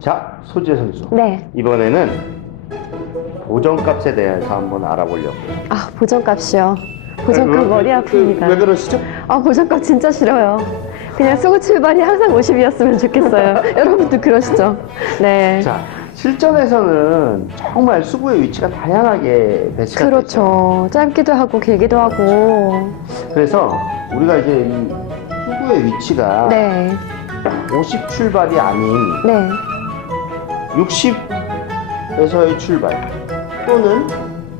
자, 소재 선수. 네. 이번에는 보정값에 대해서 한번 알아보려고. 아, 보정값이요. 보정값 머리 아픕니다. 왜 그러시죠? 아, 보정값 진짜 싫어요. 그냥 수구 출발이 항상 50이었으면 좋겠어요. 여러분도 그러시죠? 네. 자, 실전에서는 정말 수구의 위치가 다양하게 배치가 되죠. 그렇죠. 짧기도 하고 길기도 하고. 그래서 우리가 이제 이 수구의 위치가 네. 50 출발이 아닌 네. 60에서의 출발 또는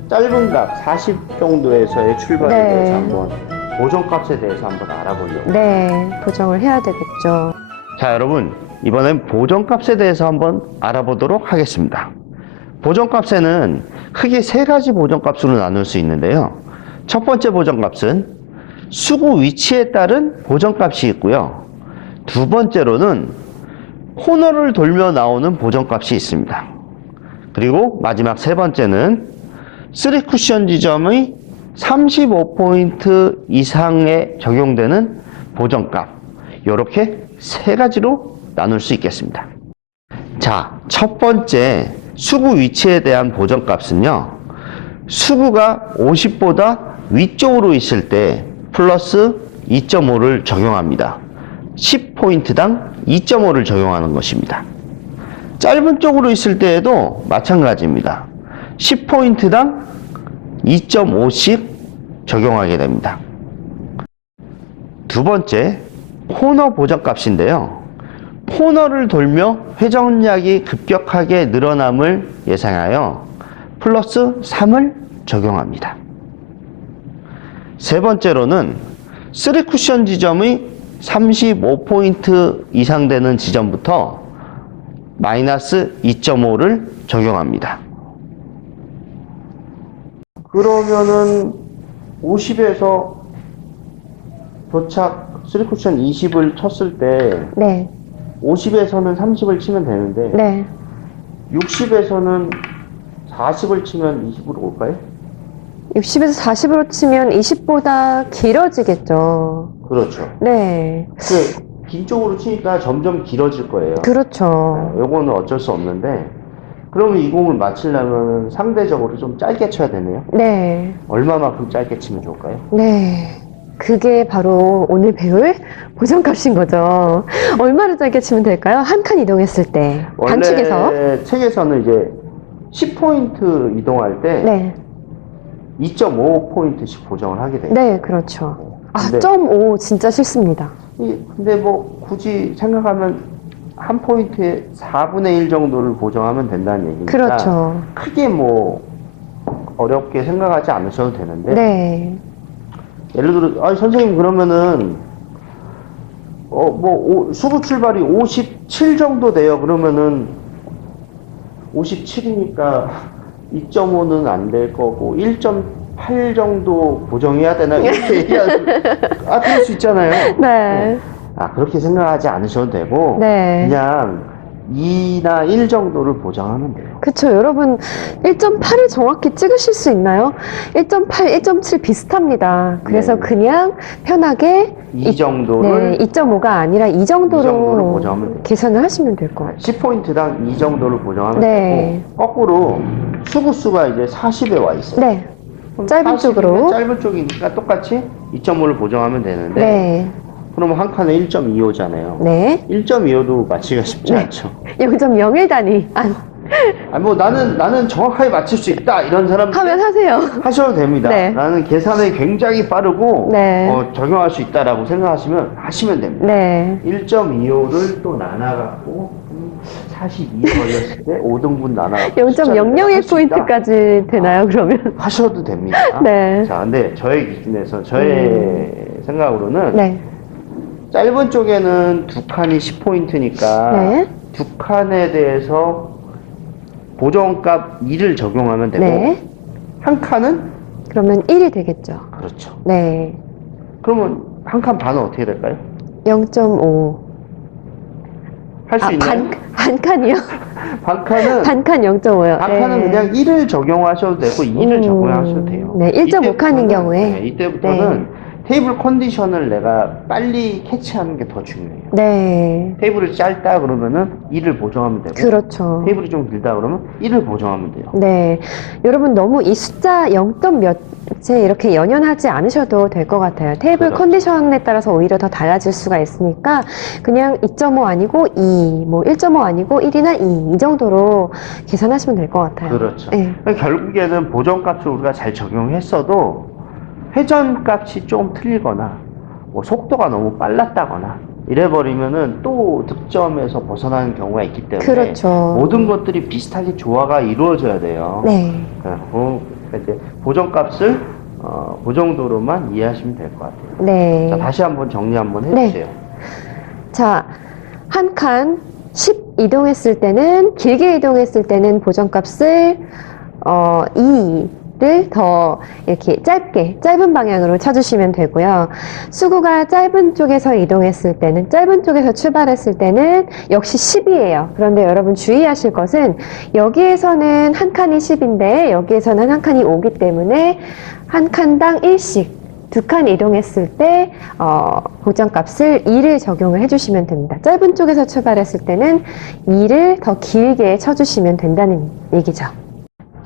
짧은 값 40 정도에서의 출발에 네. 대해서 한번 보정값에 대해서 한번 알아보려고. 네. 보정을 해야 되겠죠. 자, 여러분, 이번엔 보정값에 대해서 한번 알아보도록 하겠습니다. 보정값에는 크게 세 가지 보정값으로 나눌 수 있는데요. 첫 번째 보정값은 수구 위치에 따른 보정값이 있고요. 두 번째로는 코너를 돌며 나오는 보정값이 있습니다. 그리고 마지막 세 번째는 3쿠션 지점의 35포인트 이상에 적용되는 보정값. 이렇게 세 가지로 나눌 수 있겠습니다. 자, 첫 번째 수구 위치에 대한 보정값은요. 수구가 50보다 위쪽으로 있을 때 플러스 2.5를 적용합니다. 10포인트당 2.5를 적용하는 것입니다. 짧은 쪽으로 있을 때에도 마찬가지입니다. 10포인트당 2.5씩 적용하게 됩니다. 두 번째, 코너 보정값인데요. 코너를 돌며 회전량이 급격하게 늘어남을 예상하여 플러스 3을 적용합니다. 세 번째로는 3쿠션 지점의 35포인트 이상 되는 지점부터 마이너스 2.5를 적용합니다. 그러면은 50에서 도착 3쿠션 20을 쳤을 때 네. 50에서는 30을 치면 되는데 네. 60에서는 40을 치면 20으로 올까요? 60에서 40으로 치면 20보다 길어지겠죠. 그렇죠. 네. 긴 쪽으로 치니까 점점 길어질 거예요. 그렇죠. 요거는 어쩔 수 없는데 그러면 이 공을 맞추려면 상대적으로 좀 짧게 쳐야 되네요. 네. 얼마만큼 짧게 치면 좋을까요? 네. 그게 바로 오늘 배울 보정값인 거죠. 얼마를 짧게 치면 될까요? 한 칸 이동했을 때. 단축에서. 원래 책에서는 이제 10포인트 이동할 때 네. 2.5포인트씩 보정을 하게 돼요. 네, 그렇죠. 아, 근데- 0.5 진짜 싫습니다. 근데 뭐 굳이 생각하면 한 포인트에 4분의 1 정도를 보정하면 된다는 얘기니까 그렇죠. 크게 뭐 어렵게 생각하지 않으셔도 되는데 네. 예를 들어 선생님 그러면은 수구 출발이 57 정도 돼요. 그러면은 57이니까 2.5는 안 될 거고 1.8 정도 보정해야 되나 이렇게 얘기하면 그럴 수 있잖아요. 네. 그렇게 생각하지 않으셔도 되고 네. 그냥 2나 1 정도를 보정하면 돼요. 그쵸. 여러분, 1.8을 정확히 찍으실 수 있나요? 1.8, 1.7 비슷합니다. 그래서 네. 그냥 편하게 2 정도를 네, 2.5가 아니라 이 정도로, 정도로 보정하면 돼요. 계산을 하시면 될 것 같아요. 10포인트당 2 정도를 보정하면 네. 되고 거꾸로 수구수가 이제 40에 와 있어요. 네. 그럼 짧은 40이면 쪽으로. 짧은 쪽이니까 똑같이 2.5를 보정하면 되는데 네. 그러면 한 칸에 1.25잖아요. 네. 1.25도 맞히기가 쉽지 네. 않죠. 0.01 단위. 뭐 나는 정확하게 맞출 수 있다 이런 사람 하면 하세요. 하셔도 됩니다. 네. 나는 계산이 굉장히 빠르고 네. 적용할 수 있다라고 생각하시면 하시면 됩니다. 네. 1.25를 또 나눠갖고 42에 걸렸을 때 5등분 나눠갖고 0.001포인트까지 되나요, 그러면? 하셔도 됩니다. 네. 자, 근데 저의 기준에서 저의 생각으로는 네. 짧은 쪽에는 두 칸이 10포인트니까 네. 두 칸에 대해서 보정값 2를 적용하면 되고 네. 한 칸은 그러면 1이 되겠죠. 그렇죠. 네. 그러면 한 칸 반은 어떻게 될까요? 0.5. 할 수 있나요? 반 칸이요? 반 칸은 반칸 0.5요. 반 칸은 그냥 1을 적용하셔도 되고 2를 적용하셔도 돼요. 네, 1.5칸인 경우에. 이때부터는 네. 테이블 컨디션을 내가 빨리 캐치하는 게 더 중요해요. 네. 테이블이 짧다 그러면은 2를 보정하면 되고, 그렇죠. 테이블이 좀 길다 그러면 1을 보정하면 돼요. 네. 여러분 너무 이 숫자 0점 몇에 이렇게 연연하지 않으셔도 될 것 같아요. 테이블 그렇죠. 컨디션에 따라서 오히려 더 달라질 수가 있으니까 그냥 2.5 아니고 2, 뭐 1.5 아니고 1이나 2, 이 정도로 계산하시면 될 것 같아요. 그렇죠. 네. 그러니까 결국에는 보정값을 우리가 잘 적용했어도 회전값이 좀 틀리거나 뭐 속도가 너무 빨랐다거나 이래버리면은 또 득점에서 벗어나는 경우가 있기 때문에 그렇죠. 모든 것들이 비슷하게 조화가 이루어져야 돼요. 네. 그러니까 이제 보정값을 그 정도로만 이해하시면 될 것 같아요. 네. 자, 다시 한번 정리 한번 해주세요. 자, 한 칸 10 이동했을 때는, 길게 이동했을 때는 보정값을 2를 더 이렇게 짧은 방향으로 쳐주시면 되고요. 수구가 짧은 쪽에서 이동했을 때는, 짧은 쪽에서 출발했을 때는 역시 10이에요. 그런데 여러분 주의하실 것은 여기에서는 한 칸이 10인데 여기에서는 한 칸이 5기 때문에 한 칸당 1씩 두 칸 이동했을 때 보정값을 2를 적용을 해주시면 됩니다. 짧은 쪽에서 출발했을 때는 2를 더 길게 쳐주시면 된다는 얘기죠.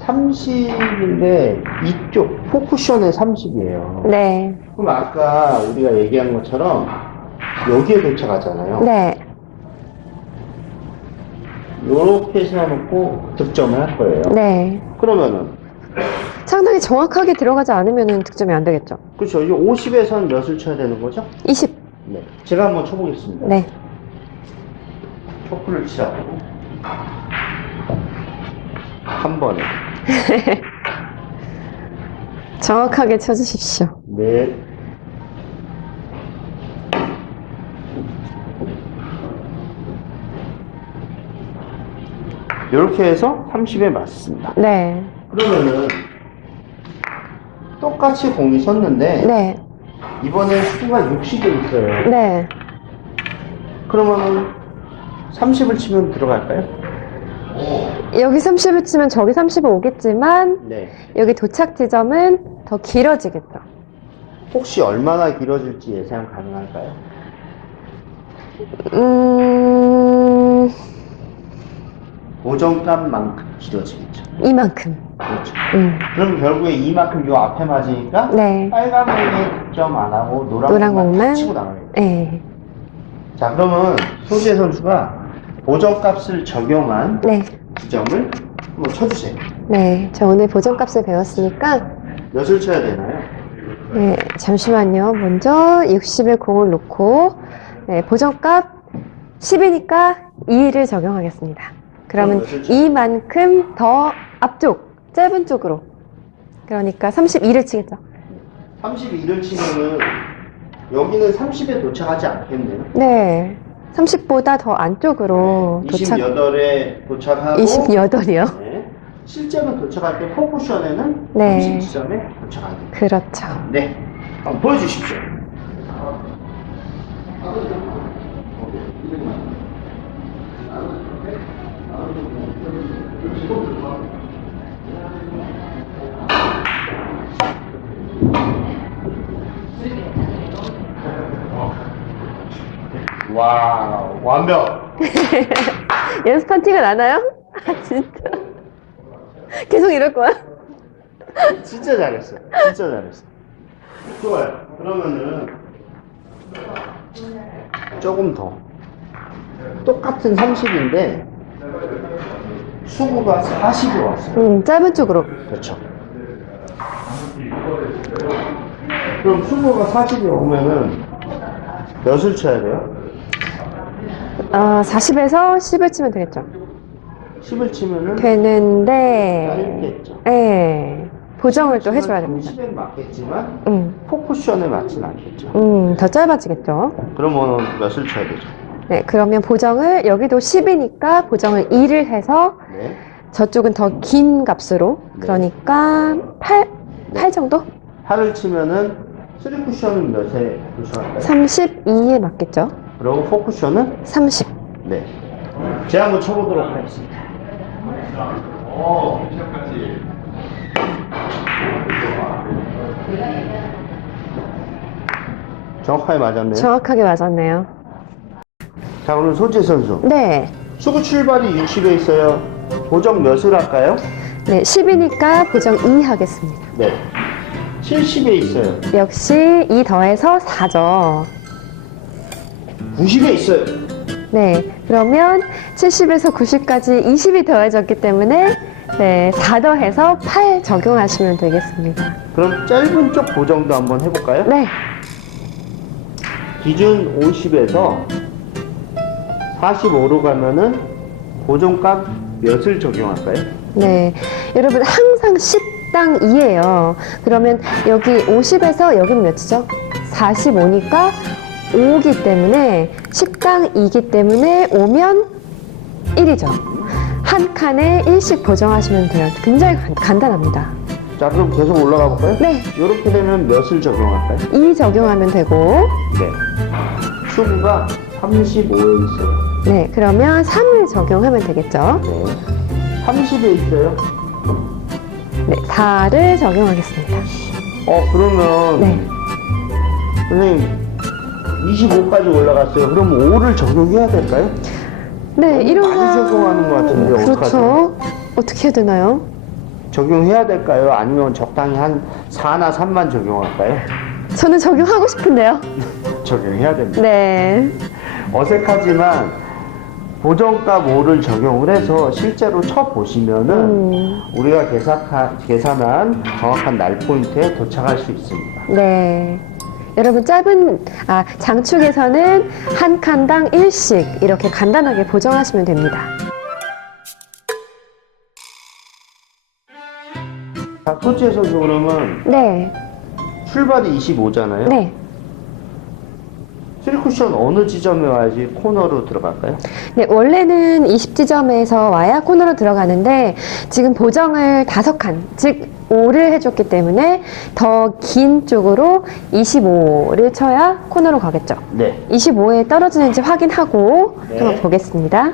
30인데 이쪽 포쿠션에 30이에요. 네. 그럼 아까 우리가 얘기한 것처럼 여기에 도착하잖아요. 네. 이렇게 세워놓고 득점을 할 거예요. 네. 그러면은 상당히 정확하게 들어가지 않으면 득점이 안 되겠죠. 그렇죠. 이 50에선 몇을 쳐야 되는 거죠? 20. 네. 제가 한번 쳐보겠습니다. 네. 초크를 치라고 한 번에. 정확하게 쳐주십시오. 네. 이렇게 해서 30에 맞습니다. 네. 그러면은 똑같이 공이 섰는데 네. 이번에 수가 60에 있어요. 네. 그러면은 30을 치면 들어갈까요? 여기 30을 치면 저기 30이 오겠지만 네. 여기 도착 지점은 더 길어지겠죠. 혹시 얼마나 길어질지 예상 가능할까요? 고정값만큼 길어지겠죠. 이만큼. 그렇죠. 음. 그럼 결국에 이만큼 요 앞에 맞으니까 네. 빨간 공에 득점 안 하고 노란 노란 공만 공만. 치고 나가요. 네. 자, 그러면 소지혜 선수가 보정값을 적용한 네. 지점을 한번 쳐주세요. 네. 저 오늘 보정값을 배웠으니까 몇을 쳐야 되나요? 네, 잠시만요. 먼저 60에 공을 놓고 네, 보정값 10이니까 2를 적용하겠습니다. 그러면 몇을 쳐요? 이만큼 더 앞쪽, 짧은 쪽으로. 그러니까 32를 치겠죠. 32를 치면은 여기는 30에 도착하지 않겠네요. 네. 30보다 더 안쪽으로 도착. 28에 도착하고 28이요. 네. 실제로 도착할 때 포쿠션에는 네. 30점에 도착하게. 그렇죠. 네. 한번 보여주십시오. 와, 완벽. 연습한 티가 나나요? 아, 진짜. 계속 이럴 거야? 진짜 잘했어. 진짜 잘했어. 좋아요. 그러면은 조금 더. 똑같은 30인데 수구가 40으로 왔어요. 짧은 쪽으로. 그렇죠. 그럼 수구가 40이 오면은 몇을 쳐야 돼요? 40에서 10을 치면 되겠죠. 10을 치면은 되는데, 짧겠죠. 네. 보정을 또 해줘야 됩니다. 10에 맞겠지만 포쿠션에 맞진 않겠죠. 더 짧아지겠죠. 그러면 몇을 쳐야 되죠? 네, 그러면 보정을, 여기도 10이니까 보정을 2를 해서 네. 저쪽은 더 긴 값으로, 네. 그러니까 8 정도? 8을 치면은 3쿠션은 몇에 도착할까요? 32에 맞겠죠? 그리고 4쿠션은 30. 네. 제가 한번 쳐보도록 하겠습니다. 정확하게 맞았네요. 정확하게 맞았네요. 자, 오늘 소재 선수. 네. 수구 출발이 60에 있어요. 보정 몇을 할까요? 네, 10이니까 보정 2 하겠습니다. 네. 70에 있어요. 역시 2 더해서 4죠. 90에 있어요. 네, 그러면 70에서 90까지 20이 더해졌기 때문에 네, 4 더해서 8 적용하시면 되겠습니다. 그럼 짧은 쪽 보정도 한번 해볼까요? 네, 기준 50에서 45로 가면은 보정값 몇을 적용할까요? 네. 여러분 항상 10당 2예요. 그러면 여기 50에서 여긴 몇이죠? 45니까 5기 때문에 10당 2기 때문에 5면 1이죠. 한 칸에 1씩 보정하시면 돼요. 굉장히 간단합니다. 자, 그럼 계속 올라가 볼까요? 네, 이렇게 되면 몇을 적용할까요? 2 적용하면 되고 네. 수구가 35에 있어요. 네, 그러면 3을 적용하면 되겠죠. 네. 30에 있어요. 네, 4를 적용하겠습니다. 그러면 네, 선생님 25까지 올라갔어요. 그럼 5를 적용해야 될까요? 네, 이런 많이 적용하는 것 같은데 그렇죠. 어떡하죠? 어떻게 해야 되나요? 적용해야 될까요? 아니면 적당히 한 4나 3만 적용할까요? 저는 적용하고 싶은데요. 적용해야 됩니다. 네, 어색하지만 보정값 5를 적용을 해서 실제로 쳐보시면은 우리가 계산한 정확한 날 포인트에 도착할 수 있습니다. 네. 여러분 장축에서는 한 칸당 1씩 이렇게 간단하게 보정하시면 됩니다. 자, 소지혜 선수 그러면 네, 출발이 25잖아요. 네. 3쿠션 어느 지점에 와야지 코너로 들어갈까요? 네, 원래는 20지점에서 와야 코너로 들어가는데 지금 보정을 5칸, 즉 5를 해줬기 때문에 더 긴 쪽으로 25를 쳐야 코너로 가겠죠. 네. 25에 떨어지는지 확인하고 네. 한번 보겠습니다.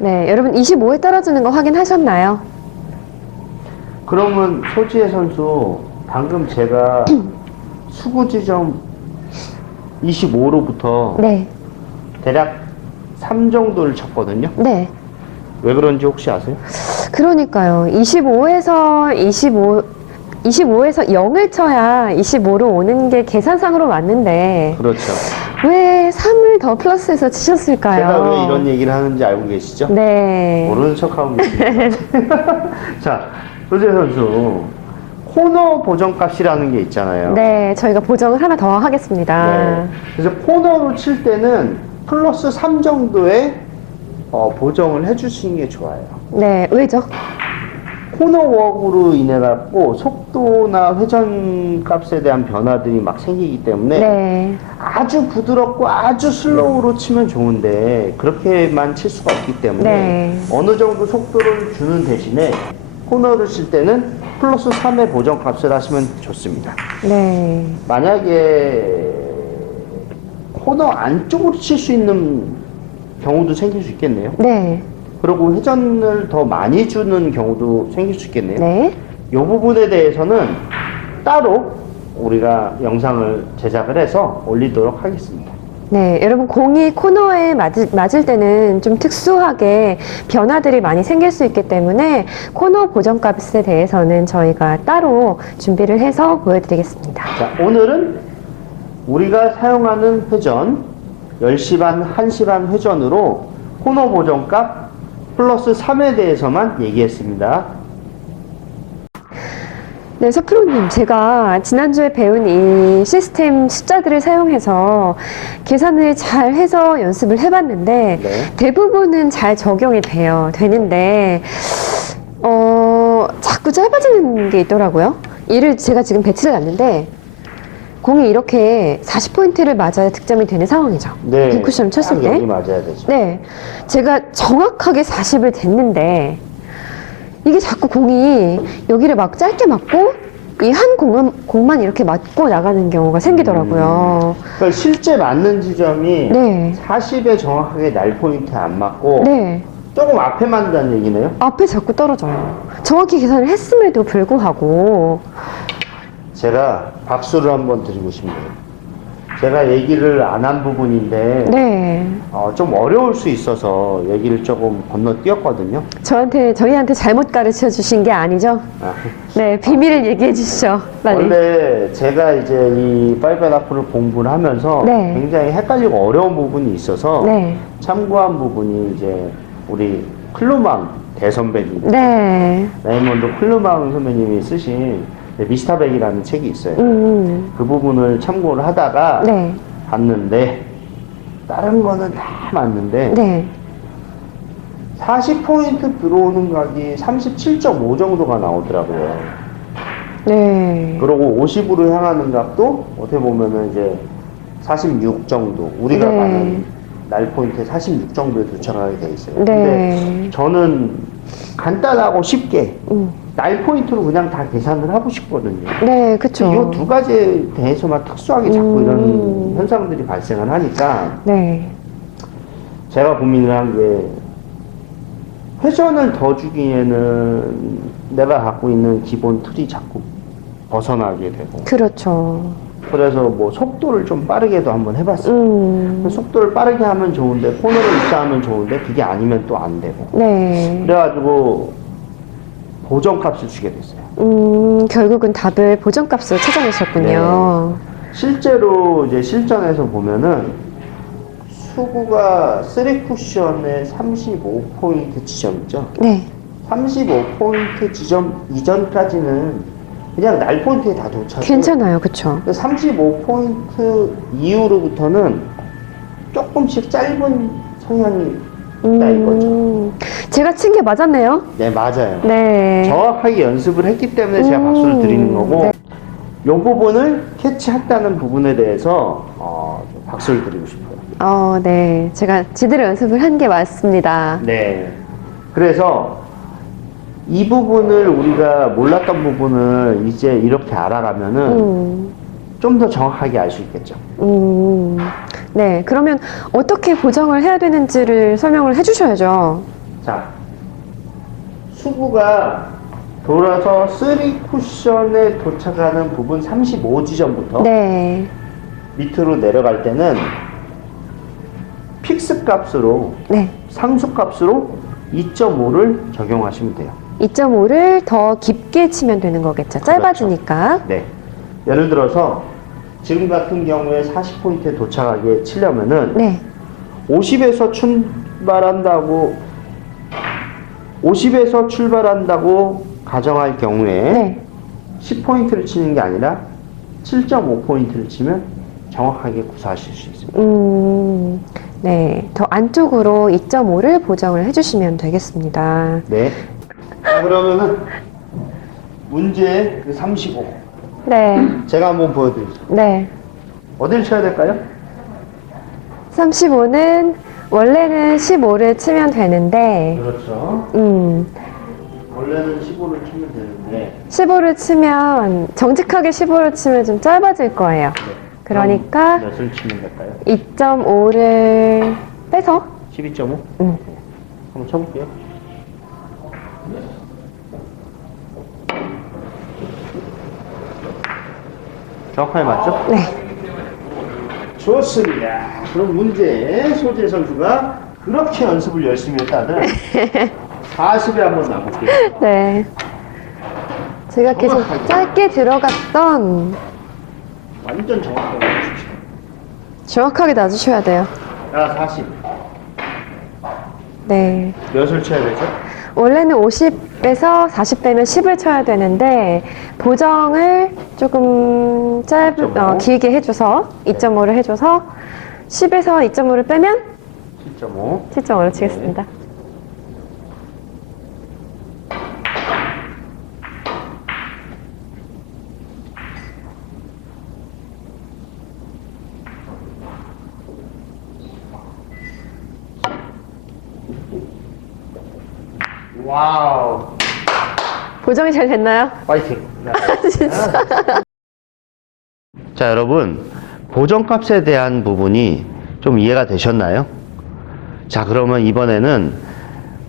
네, 여러분 25에 떨어지는 거 확인하셨나요? 그러면 소지혜 선수 방금 제가 수구 지점 25로부터 네, 대략 3 정도를 쳤거든요. 네. 왜 그런지 혹시 아세요? 그러니까요. 25에서 0을 쳐야 25로 오는 게 계산상으로 맞는데 그렇죠. 왜 3을 더 플러스해서 치셨을까요? 제가 왜 이런 얘기를 하는지 알고 계시죠? 네. 모르는 척하고 계십니다. 자, 소재 선수 코너 보정값이라는 게 있잖아요. 네, 저희가 보정을 하나 더 하겠습니다. 네. 그래서 코너로 칠 때는 플러스 3 정도의 보정을 해주시는 게 좋아요. 네, 왜죠? 코너 웍으로 인해 갖고 속도나 회전 값에 대한 변화들이 막 생기기 때문에 네. 아주 부드럽고 아주 슬로우로 치면 좋은데 그렇게만 칠 수가 없기 때문에 네. 어느 정도 속도를 주는 대신에 코너를 칠 때는 플러스 3의 보정 값을 하시면 좋습니다. 네. 만약에 코너 안쪽으로 칠 수 있는 경우도 생길 수 있겠네요. 네. 그리고 회전을 더 많이 주는 경우도 생길 수 있겠네요. 네. 이 부분에 대해서는 따로 우리가 영상을 제작을 해서 올리도록 하겠습니다. 네, 여러분 공이 코너에 맞을 때는 좀 특수하게 변화들이 많이 생길 수 있기 때문에 코너 보정값에 대해서는 저희가 따로 준비를 해서 보여드리겠습니다. 자, 오늘은 우리가 사용하는 회전 10시 반, 1시 반 회전으로 코너 보정값 플러스 3에 대해서만 얘기했습니다. 네, 서프로님, 제가 지난주에 배운 이 시스템 숫자들을 사용해서 계산을 잘 해서 연습을 해봤는데 네. 대부분은 잘 적용이 되는데 자꾸 짧아지는 게 있더라고요. 이를 제가 지금 배치를 놨는데 공이 이렇게 40포인트를 맞아야 득점이 되는 상황이죠. 네. 빈쿠션을 쳤을 딱 때. 여기 맞아야 되죠. 네, 제가 정확하게 40을 댔는데 이게 자꾸 공이 여기를 막 짧게 맞고 이 한 공만 이렇게 맞고 나가는 경우가 생기더라고요. 그러니까 실제 맞는 지점이 네, 40에 정확하게 날 포인트 안 맞고 네, 조금 앞에 맞는다는 얘기네요. 앞에 자꾸 떨어져요. 정확히 계산을 했음에도 불구하고. 제가 박수를 한번 드리고 싶네요. 제가 얘기를 안 한 부분인데 네. 좀 어려울 수 있어서 얘기를 조금 건너뛰었거든요. 저희한테 잘못 가르쳐 주신 게 아니죠? 아, 네, 비밀을 얘기해 주시죠. 빨리. 원래 제가 이제 이 파이브앤하프를 공부를 하면서 네. 굉장히 헷갈리고 어려운 부분이 있어서 네. 참고한 부분이 이제 우리 클루망 대선배님, 네. 레이먼드 클루망 선배님이 쓰신 미스터 백이라는 책이 있어요. 그 부분을 참고를 하다가 네. 봤는데 다른 거는 다 맞는데 네. 40포인트 들어오는 각이 37.5 정도가 나오더라고요. 네. 그리고 50으로 향하는 각도 어떻게 보면은 이제 46 정도, 우리가 네. 가는 날 포인트에 46 정도에 도착하게 돼 있어요. 네. 근데 저는 간단하고 쉽게 음. 날 포인트로 그냥 다 계산을 하고 싶거든요. 네, 이 그쵸. 두 가지에 대해서만 특수하게 자꾸 이런 음. 현상들이 발생을 하니까 네. 제가 고민을 한 게 회전을 더 주기에는 내가 갖고 있는 기본 틀이 자꾸 벗어나게 되고, 그렇죠. 그래서 뭐 속도를 좀 빠르게도 한번 해봤어요. 속도를 빠르게 하면 좋은데 코너를 입사하면 좋은데 그게 아니면 또 안 되고, 네. 그래가지고 보정값을 주게 됐어요. 결국은 답을 보정값으로 찾아내셨군요. 실제로 이제 실전에서 보면은 수구가 3쿠션의 35포인트 지점이죠. 네. 35포인트 지점 이전까지는 그냥 날 포인트에 다 도착해요. 괜찮아요. 그쵸? 35포인트 이후로부터는 조금씩 짧은 성향이 있다 이거죠. 제가 친 게 맞았네요. 네, 맞아요. 네. 정확하게 연습을 했기 때문에 제가 박수를 드리는 거고, 네. 이 부분을 캐치했다는 부분에 대해서 좀 박수를 드리고 싶어요. 네. 제가 제대로 연습을 한 게 맞습니다. 네. 그래서 이 부분을 우리가 몰랐던 부분을 이제 이렇게 알아가면은 좀 더 정확하게 알 수 있겠죠. 네. 그러면 어떻게 보정을 해야 되는지를 설명을 해주셔야죠. 자, 수구가 돌아서 3쿠션에 도착하는 부분 35지점부터 네. 밑으로 내려갈 때는 픽스 값으로, 네. 상수 값으로 2.5를 적용하시면 돼요. 2.5를 더 깊게 치면 되는 거겠죠. 짧아지니까. 네. 예를 들어서 지금 같은 경우에 40포인트에 도착하게 치려면은 네. 50에서 출발한다고 가정할 경우에 네. 10포인트를 치는 게 아니라 7.5포인트를 치면 정확하게 구사하실 수 있습니다. 네. 더 안쪽으로 2.5를 보정을 해주시면 되겠습니다. 네. 자, 그러면은 문제 그 35. 네. 제가 한번 보여드리죠. 네. 어디를 쳐야 될까요? 35는 원래는 15를 치면 되는데, 그렇죠. 원래는 15를 치면 되는데 15를 치면, 정직하게 15를 치면 좀 짧아질 거예요. 그러니까 그럼 몇을 치면 될까요? 2.5를 빼서, 12.5? 음. 한번 쳐볼게요. 정확하게 맞죠? 네. 좋습니다. 그럼 문제 소재 선수가 그렇게 연습을 열심히 했다는 40에 한번 나볼게요. 네. 제가 계속 정확하게. 짧게 들어갔던, 완전 정확하게 해주십시오. 정확하게 놔주셔야 돼요. 자, 40. 네. 몇을 쳐야 되죠? 원래는 50에서 40 빼면 10을 쳐야 되는데, 보정을 조금 2.5. 길게 해줘서, 2.5를 해줘서, 10에서 2.5를 빼면 7.5. 7.5를 치겠습니다. 와우. 보정이 잘 됐나요? 파이팅. 진짜. 자, 여러분. 보정값에 대한 부분이 좀 이해가 되셨나요? 자, 그러면 이번에는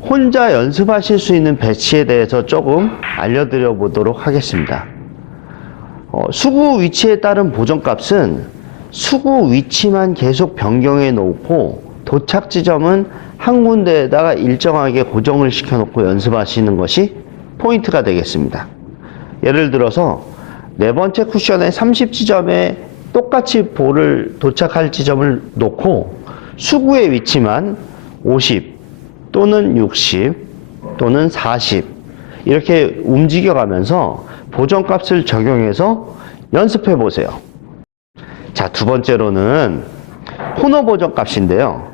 혼자 연습하실 수 있는 배치에 대해서 조금 알려드려 보도록 하겠습니다. 수구 위치에 따른 보정값은 수구 위치만 계속 변경해 놓고 도착 지점은 한 군데에다가 일정하게 고정을 시켜 놓고 연습하시는 것이 포인트가 되겠습니다. 예를 들어서 네 번째 쿠션의 30지점에 똑같이 볼을 도착할 지점을 놓고 수구의 위치만 50 또는 60 또는 40 이렇게 움직여 가면서 보정값을 적용해서 연습해 보세요. 자, 두 번째로는 코너 보정값인데요.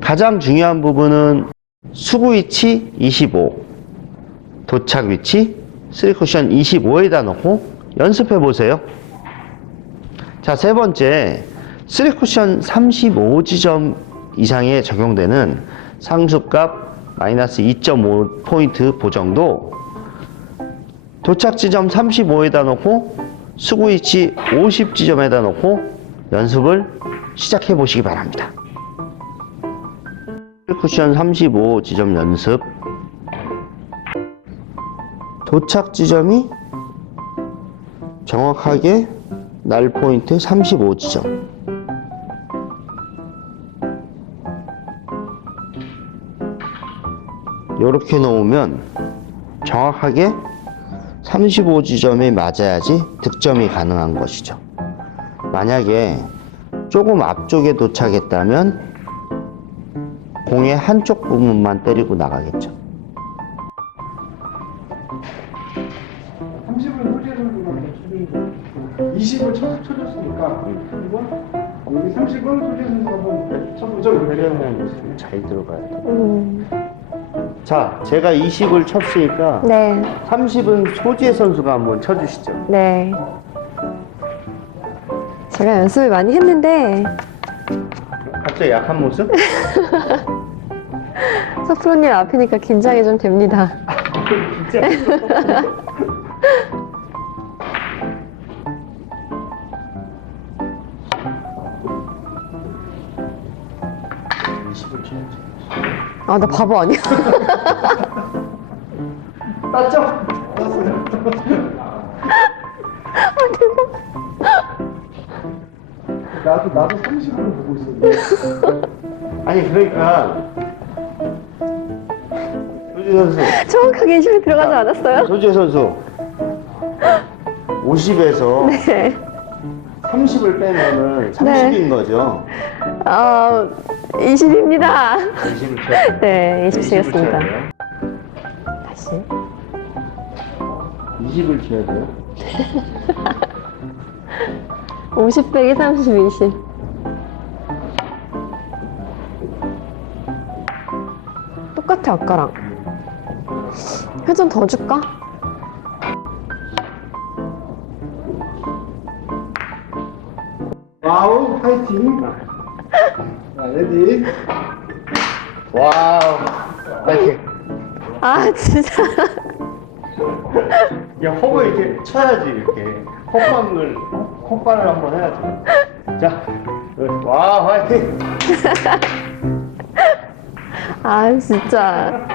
가장 중요한 부분은 수구 위치 25, 도착 위치 3쿠션 25에다 놓고 연습해 보세요. 자, 세 번째, 3쿠션 35지점 이상에 적용되는 상수값 마이너스 2.5포인트 보정도 도착 지점 35에다 놓고 수구 위치 50지점에다 놓고 연습을 시작해 보시기 바랍니다. 쿠션 35지점 연습. 도착 지점이 정확하게 날 포인트 35지점. 이렇게 놓으면 정확하게 35지점에 맞아야지 득점이 가능한 것이죠. 만약에 조금 앞쪽에 도착했다면 공의 한쪽 부분만 때리고 나가겠죠. 30을 소재 선수가 20을 쳐줬으니까 여기 30은 소재 선수가 한번 쳐보죠. 그러면 잘 들어가야 돼. 자, 제가 20을 쳤으니까 네. 30은 소지혜 선수가 한번 쳐주시죠. 네. 제가 연습을 많이 했는데 갑자기 약한 모습? 서프로님 앞이니까 긴장이 좀 됩니다. 진짜? 아, 나 바보 아니야? 맞죠? 알았어요. 나도 30을 보고 있었는데. 아니, 그러니까 조지혜 선수, 정확하게 20이 들어가지 않았어요? 조지혜 선수 50에서 네. 30을 빼면은 30인 거죠. 20입니다. 20을 쳐야 돼요. 네, 20 치겠습니다. 20을 쳐야 돼요. 다시. 20을 쳐야 돼요. 50 빼기 30, 20. 똑같아, 아까랑. 회전 더 줄까? 와우, 파이팅. 자, 레디. 와우. 파이팅. 아, 진짜. 야, 허브 이렇게 쳐야지, 이렇게. 헛발을 한번 해야지. 자, 와, 화이팅! 아, 진짜.